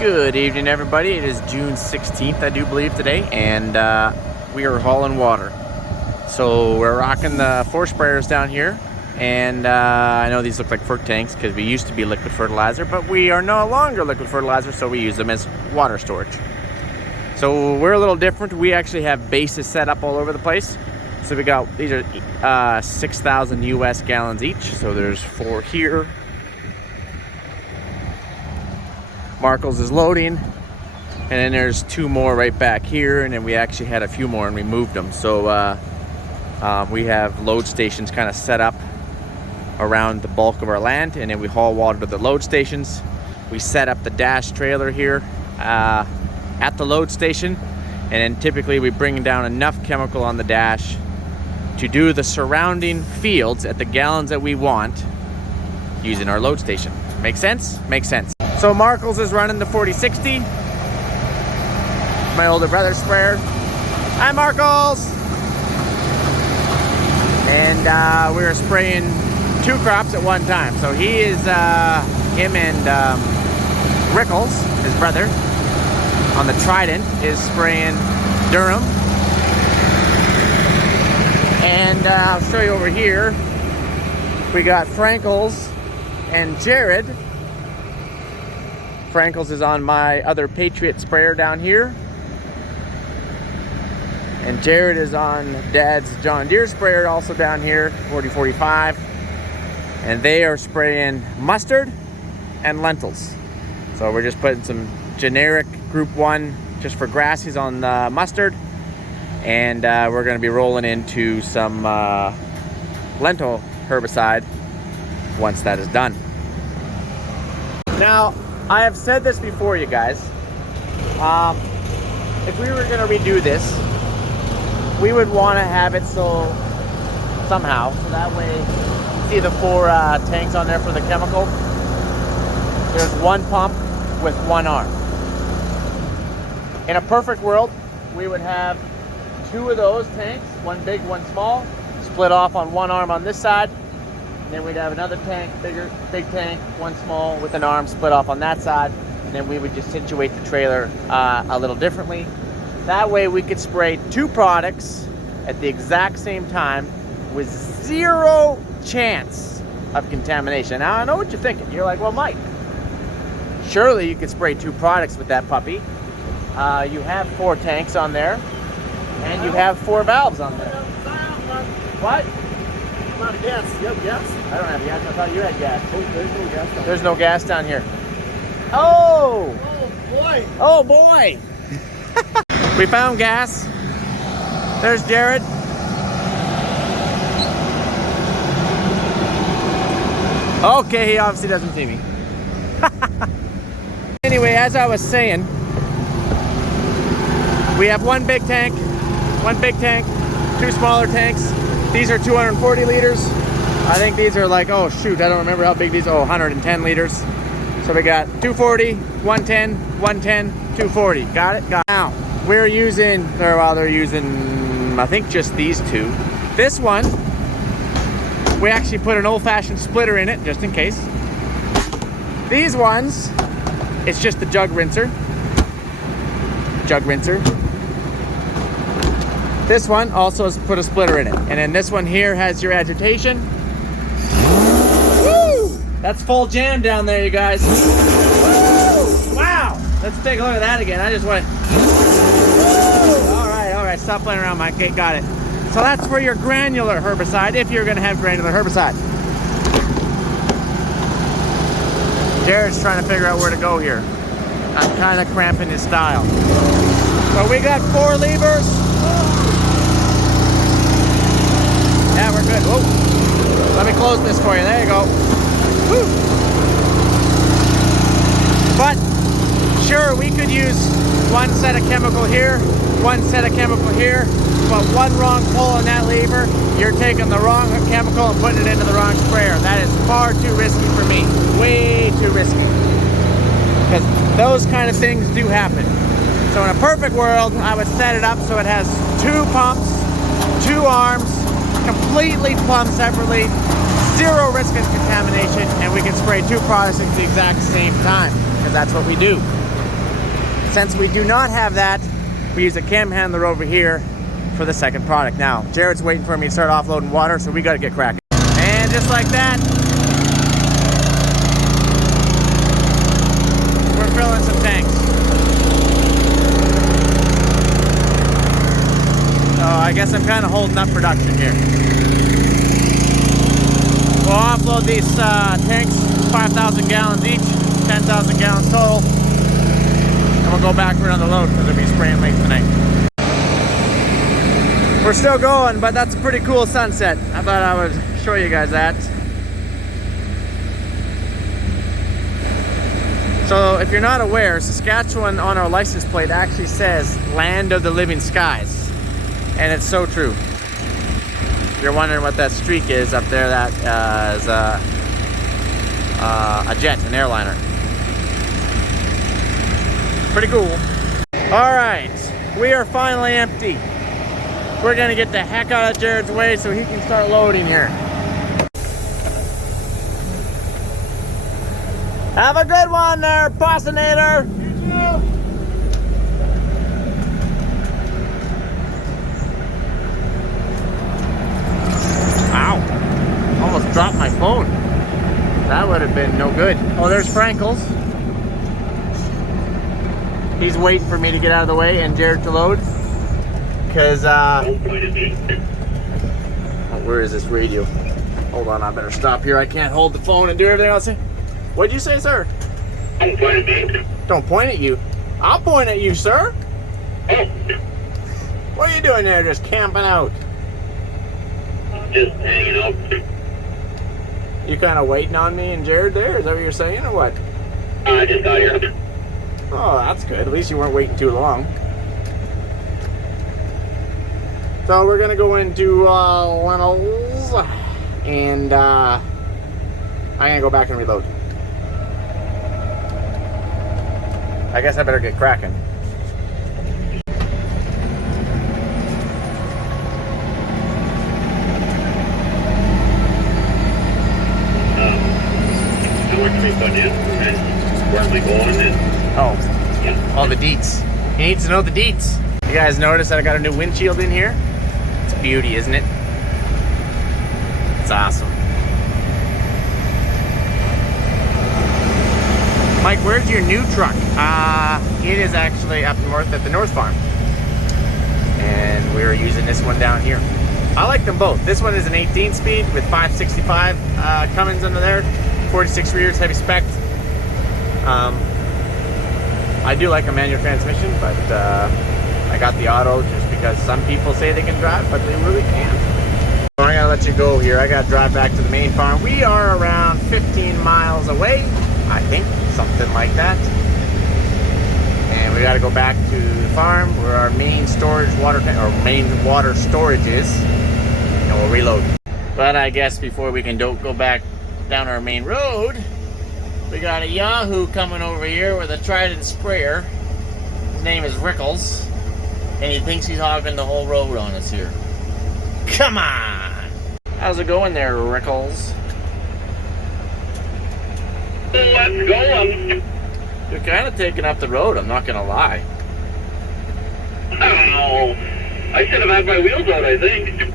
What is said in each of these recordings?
Good evening, everybody. It is June 16th, I do believe, today, and we are hauling water. So we're rocking the 4 sprayers down here, and I know these look like FERT tanks because we used to be liquid fertilizer, but we are no longer liquid fertilizer, so we use them as water storage. So we're a little different. We actually have bases set up all over the place. So we got, these are 6,000 US gallons each. So there's 4 here. Markles is loading, and then there's 2 more right back here, and then we actually had a few more and we moved them. So we have load stations kind of set up around the bulk of our land, and then we haul water to the load stations. We set up the dash trailer here at the load station, and then typically we bring down enough chemical on the dash to do the surrounding fields at the gallons that we want using our load station. Make sense? Makes sense. So Markles is running the 4060. My older brother's sprayer. Hi, Markles! And we were spraying 2 crops at one time. So he is, him and Rickles, his brother, on the Trident, is spraying Durham. And I'll show you over here. We got Frankel's and Jared. Frankel's is on my other Patriot sprayer down here. And Jared is on Dad's John Deere sprayer also down here, 4045. And they are spraying mustard and lentils. So we're just putting some generic group 1 just for grasses on the mustard. And we're gonna be rolling into some lentil herbicide once that is done. Now, I have said this before, you guys. If we were gonna redo this, we would wanna have it so somehow, so that way, see the 4 tanks on there for the chemical. There's 1 pump with 1 arm. In a perfect world, we would have 2 of those tanks, 1 big, 1 small, split off on 1 arm on this side. Then we'd have another tank, big tank, 1 small with an arm split off on that side. And then we would just situate the trailer a little differently. That way we could spray 2 products at the exact same time with 0 chance of contamination. Now I know what you're thinking. You're like, well, Mike, surely you could spray 2 products with that puppy. You have 4 tanks on there, and you have 4 valves on there. What? Not a gas. You have gas? I don't have gas. I thought you had gas. Oh, there's no gas down here. There's no gas down here. Oh! Oh, boy. Oh, boy. We found gas. There's Jared. Okay, he obviously doesn't see me. Anyway, as I was saying, we have 1 big tank, 2 smaller tanks. These are 240 liters. I think these are like, oh shoot, I don't remember how big these are. Oh, 110 liters. So we got 240, 110, 110, 240. Got it? Got it. Now, we're using, they're using, I think just these 2. This one, we actually put an old-fashioned splitter in it, just in case. These ones, it's just the jug rinser. This one also has put a splitter in it. And then this one here has your agitation. Woo! That's full jam down there, you guys. Woo! Wow! Let's take a look at that again. I just went. Woo! All right, stop playing around, Mike. Okay, got it. So that's for your granular herbicide, if you're gonna have granular herbicide. Jared's trying to figure out where to go here. I'm kind of cramping his style. So we got 4 levers. Yeah, we're good. Whoa. Let me close this for you. There you go. Woo. But sure, we could use 1 set of chemical here, 1 set of chemical here, but 1 wrong pull on that lever, you're taking the wrong chemical and putting it into the wrong sprayer. That is far too risky for me. Way too risky. Because those kind of things do happen. So in a perfect world, I would set it up so it has 2 pumps, 2 arms, completely plumbed separately, 0 risk of contamination, and we can spray 2 products at the exact same time, because that's what we do. Since we do not have that, we use a cam handler over here for the second product. Now, Jared's waiting for me to start offloading water, so we gotta get cracking. And just like that, we're filling some tanks. So I guess I'm kind of holding up production here. We'll offload these tanks, 5,000 gallons each, 10,000 gallons total. And we'll go back for another load because it'll be spraying late tonight. We're still going, but that's a pretty cool sunset. I thought I would show you guys that. So if you're not aware, Saskatchewan on our license plate actually says Land of the Living Skies. And it's so true. If you're wondering what that streak is up there, that is a jet, an airliner. Pretty cool. All right, we are finally empty. We're gonna get the heck out of Jared's way so he can start loading here. Have a good one there, Bossinator. You too. Ow. Almost dropped my phone. That would have been no good. Oh, there's Frankel's. He's waiting for me to get out of the way and Jared to load. Because, where is this radio? Hold on, I better stop here. I can't hold the phone and do everything else. What'd you say, sir? Don't point at me. Don't point at you. I'll point at you, sir. Oh. What are you doing there, just camping out? Just hanging out. You kind of waiting on me and Jared there? Is that what you're saying, or what? I just got here. Oh, that's good. At least you weren't waiting too long. So we're gonna go into Lentils, and I'm gonna go back and reload. I guess I better get cracking. How much we put in, and where am I going, and... Oh, Yeah. all the deets. He needs to know the deets. You guys notice that I got a new windshield in here? It's a beauty, isn't it? It's awesome. Mike, where's your new truck? It is actually up north at the North Farm. And we're using this one down here. I like them both. This one is an 18 speed with 565 Cummins under there, 46 rears, heavy spec. I do like a manual transmission, but I got the auto just because some people say they can drive, but they really can't. So I gotta let you go here. I gotta drive back to the main farm. We are around 15 miles away, I think, something like that. And we gotta go back to the farm where our main storage water main water storage is, and we'll reload. But I guess before we can go back down our main road, we got a Yahoo coming over here with a Trident sprayer. His name is Rickles, and he thinks he's hogging the whole road on us here. Come on! How's it going there, Rickles? Let's go. You're kind of taking up the road, I'm not gonna lie. Oh, I should have had my wheels out, I think.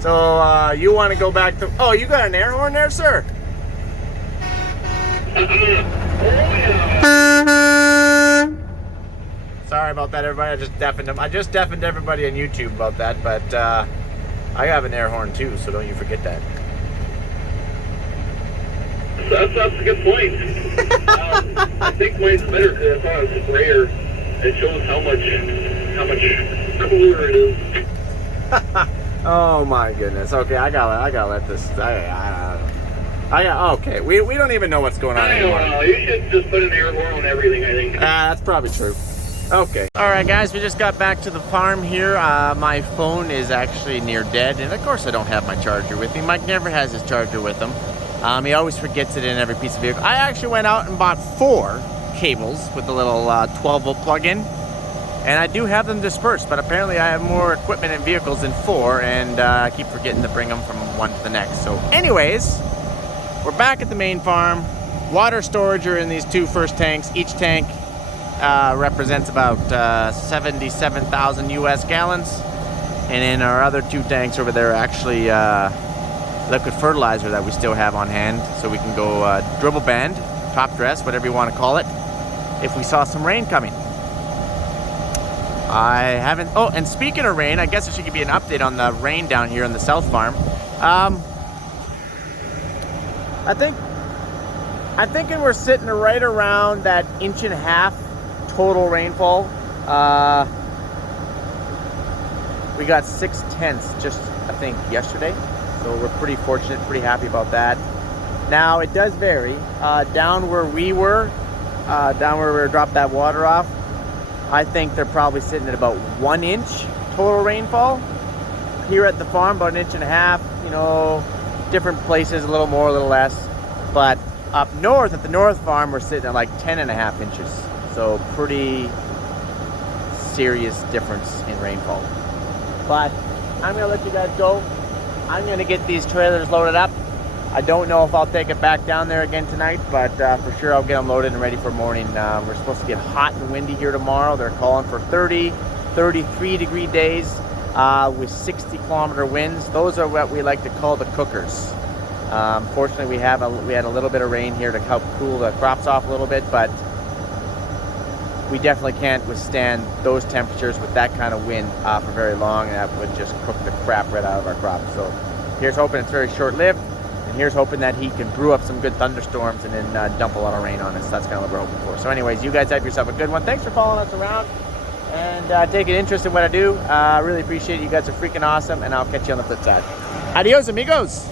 So, you want to go back to... Oh, you got an air horn there, sir? Sorry about that, everybody. I just deafened them. I just deafened everybody on YouTube about that, but I have an air horn too, so don't you forget that. That's a good point. I think mine's better because it's on a sprayer. It shows how much cooler it is. Oh my goodness. Okay, I gotta let this. Okay. We don't even know what's going on anymore. I don't know. You should just put an air horn on everything, I think. That's probably true. Okay. All right, guys. We just got back to the farm here. My phone is actually near dead, and of course I don't have my charger with me. Mike never has his charger with him. He always forgets it in every piece of vehicle. I actually went out and bought 4 cables with the little 12-volt plug-in, and I do have them dispersed, but apparently I have more equipment in vehicles than 4, and I keep forgetting to bring them from one to the next. So anyways, we're back at the main farm. water storage are in these two first tanks. Each tank represents about 77,000 US gallons. And in our other two tanks over there are actually liquid fertilizer that we still have on hand. So we can go dribble band, top dress, whatever you want to call it, if we saw some rain coming. I haven't, oh, and speaking of rain, I guess there should give you an update on the rain down here on the South Farm. I'm thinking we're sitting right around that 1.5 inch total rainfall. We got 6/10 just, I think, yesterday. So we're pretty fortunate, pretty happy about that. Now, it does vary. Down where we were, dropped that water off, I think they're probably sitting at about 1 inch total rainfall. Here at the farm, about 1.5 inches, you know, different places, a little more, a little less. But up north, at the North Farm, we're sitting at like 10.5 inches. So pretty serious difference in rainfall. But I'm gonna let you guys go. I'm gonna get these trailers loaded up. I don't know if I'll take it back down there again tonight, but for sure I'll get them loaded and ready for morning. We're supposed to get hot and windy here tomorrow. They're calling for 30, 33 degree days with 60-kilometer winds. Those are what we like to call the cookers. Fortunately, we had a little bit of rain here to help cool the crops off a little bit, but we definitely can't withstand those temperatures with that kind of wind for very long, and that would just cook the crap right out of our crops. So here's hoping it's very short-lived. And here's hoping that he can brew up some good thunderstorms and then dump a lot of rain on us. That's kind of what we're hoping for. So anyways, you guys have yourself a good one. Thanks for following us around and taking interest in what I do. I really appreciate it. You guys are freaking awesome, and I'll catch you on the flip side. Adios, amigos.